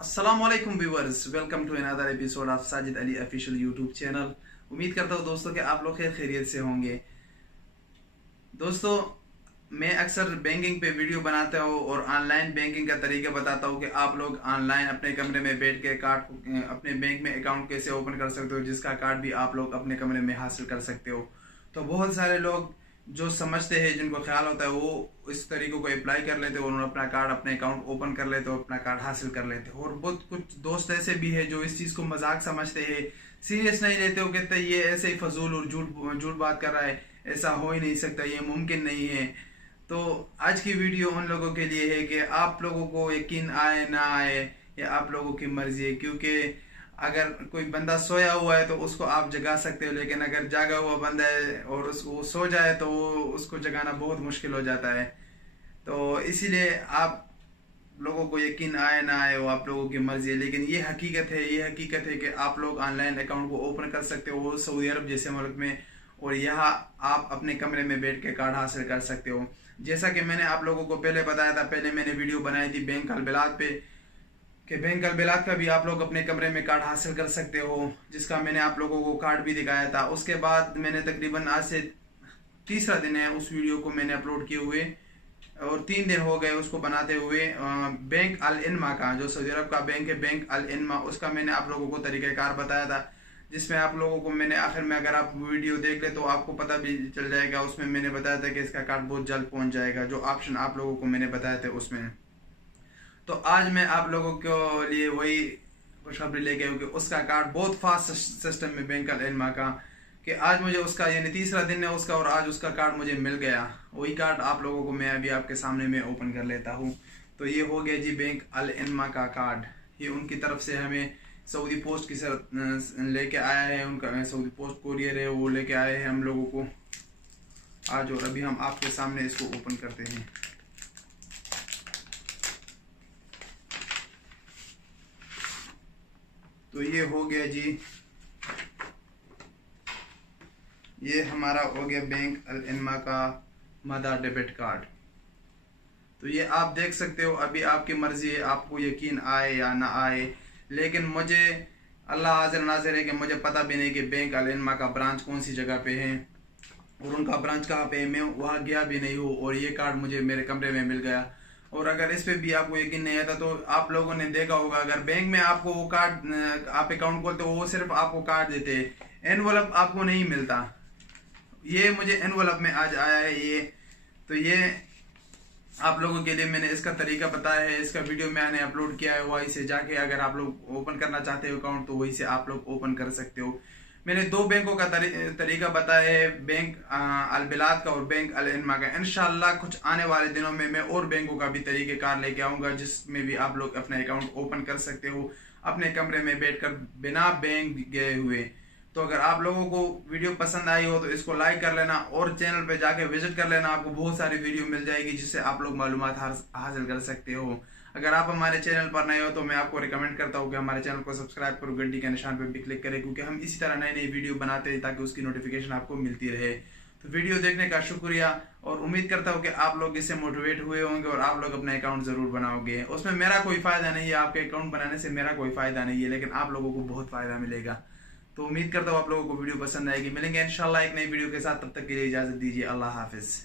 अस्सलामुअलैकुम viewers, welcome to another episode of Sajid Ali official YouTube channel. उम्मीद करता हूँ दोस्तों कि आप लोग खैर खैरियत से होंगे। दोस्तों, मैं अक्सर बैंकिंग पे वीडियो बनाता हूँ और ऑनलाइन बैंकिंग का तरीका बताता हूँ कि आप लोग ऑनलाइन अपने कमरे में बैठ के कार्ड अपने बैंक में अकाउंट कैसे ओपन कर सकते हो, जिसका कार्ड भी आप लोग अपने कमरे में हासिल कर सकते हो। तो बहुत सारे लोग जो समझते हैं, जिनको ख्याल होता है, वो इस तरीके को अप्लाई कर लेते हैं और अपना कार्ड अपने अकाउंट ओपन कर लेते हो, अपना कार्ड हासिल कर लेते हो। और बहुत कुछ दोस्त ऐसे भी है जो इस चीज को मजाक समझते हैं, सीरियस नहीं लेते हो, कहते हैं ये ऐसे ही फजूल और झूठ बात कर रहा है, ऐसा हो ही नहीं सकता, ये मुमकिन नहीं है। तो आज की वीडियो उन लोगों के लिए है कि आप लोगों को यकीन आए ना आए, या आप लोगों की मर्जी है। क्योंकि अगर कोई बंदा सोया हुआ है तो उसको आप जगा सकते हो, लेकिन अगर जागा हुआ बंदा है और वो सो जाए तो उसको जगाना बहुत मुश्किल हो जाता है। तो इसीलिए आप लोगों को यकीन आए ना आए, वो आप लोगों की मर्जी है। लेकिन ये हकीकत है कि आप लोग ऑनलाइन अकाउंट को ओपन कर सकते हो सऊदी अरब जैसे मुल्क में, और यहाँ आप अपने कमरे में बैठ के कार्ड हासिल कर सकते हो। जैसा कि मैंने आप लोगों को पहले बताया था, पहले मैंने वीडियो बनाई थी बैंक अलबिलाद पे, कि बैंक अलबिलाद का भी आप लोग अपने कमरे में कार्ड हासिल कर सकते हो, जिसका मैंने आप लोगों को कार्ड भी दिखाया था। उसके बाद मैंने तकरीबन आज से तीसरा दिन है उस वीडियो को मैंने अपलोड किए हुए, और 3 दिन हो गए उसको बनाते हुए। बैंक अल इनमा का, जो सऊदी अरब का बैंक है बैंक अल इनमा, उसका मैंने आप लोगों को तरीक़ाकार बताया था, जिसमें आप लोगों को मैंने आखिर में, अगर आप वीडियो देख ले तो आपको पता भी चल जाएगा, उसमें मैंने बताया था कि इसका कार्ड बहुत जल्द पहुंच जाएगा, जो ऑप्शन आप लोगों को मैंने बताए थे उसमें। तो आज मैं आप लोगों के लिए वही खुशखबरी लेके आऊँ कि उसका कार्ड बहुत फास्ट सिस्टम में बैंक अलिनमा का, कि आज मुझे उसका, यानी तीसरा दिन है उसका, और आज उसका कार्ड मुझे मिल गया। वही कार्ड आप लोगों को मैं अभी आपके सामने में ओपन कर लेता हूँ। तो ये हो गया जी बैंक अलिनमा का कार्ड। ये उनकी तरफ से हमें सऊदी पोस्ट की लेके आया है, उनका सऊदी पोस्ट कोरियर है, वो लेके आए हैं हम लोगों को आज। और अभी हम आपके सामने इसको ओपन करते हैं। तो ये हो गया जी, ये हमारा हो गया बैंक अलिनमा का मादा डेबिट कार्ड। तो ये आप देख सकते हो, अभी आपकी मर्जी है, आपको यकीन आए या ना आए। लेकिन मुझे अल्लाह हाजिर नाजिर है कि मुझे पता भी नहीं कि बैंक अलिनमा का ब्रांच कौन सी जगह पे है और उनका ब्रांच कहाँ पे है। मैं वहाँ गया भी नहीं हूँ और ये कार्ड मुझे मेरे कमरे में मिल गया। और अगर इस पे भी आपको यकीन नहीं आता, तो आप लोगों ने देखा होगा, अगर बैंक में आपको वो कार्ड, आप अकाउंट खोलते हो, वो सिर्फ आपको कार्ड देते हैं, एनवलप आपको नहीं मिलता। ये मुझे एनवलप में आज आया है ये। तो ये आप लोगों के लिए मैंने इसका तरीका बताया है, इसका वीडियो मैंने अपलोड किया है। वहीं से जाके अगर आप लोग ओपन करना चाहते हो अकाउंट, तो वहीं से आप लोग ओपन कर सकते हो। मैंने 2 बैंकों का तरीका बताया है, बैंक अलबिलाद का और बैंक अलिनमा का। इंशाल्लाह कुछ आने वाले दिनों में मैं और बैंकों का भी तरीक़ेकार लेके आऊंगा, जिसमें भी आप लोग अपना अकाउंट ओपन कर सकते हो अपने कमरे में बैठकर बिना बैंक गए हुए। तो अगर आप लोगों को वीडियो पसंद आई हो तो इसको लाइक कर लेना और चैनल पे जाके विजिट कर लेना, आपको बहुत सारी वीडियो मिल जाएगी जिससे आप लोग मालूमात हासिल कर सकते हो। अगर आप हमारे चैनल पर नए हो तो मैं आपको रिकमेंड करता हूँ कि हमारे चैनल को सब्सक्राइब करो, घंटी के निशान पे भी क्लिक करें, क्योंकि हम इसी तरह नई नई वीडियो बनाते हैं ताकि उसकी नोटिफिकेशन आपको मिलती रहे। तो वीडियो देखने का शुक्रिया, और उम्मीद करता हूँ कि आप लोग इससे मोटिवेट हुए होंगे और आप लोग अपना अकाउंट जरूर बनाओगे। उसमें मेरा कोई फायदा नहीं है, आपके अकाउंट बनाने से मेरा कोई फायदा नहीं है, लेकिन आप लोगों को बहुत फायदा मिलेगा। तो उम्मीद करता हूँ आप लोगों को वीडियो पसंद आएगी। मिलेंगे इंशाल्लाह एक नई वीडियो के साथ, तब तक के लिए इजाजत दीजिए। अल्लाह हाफिज।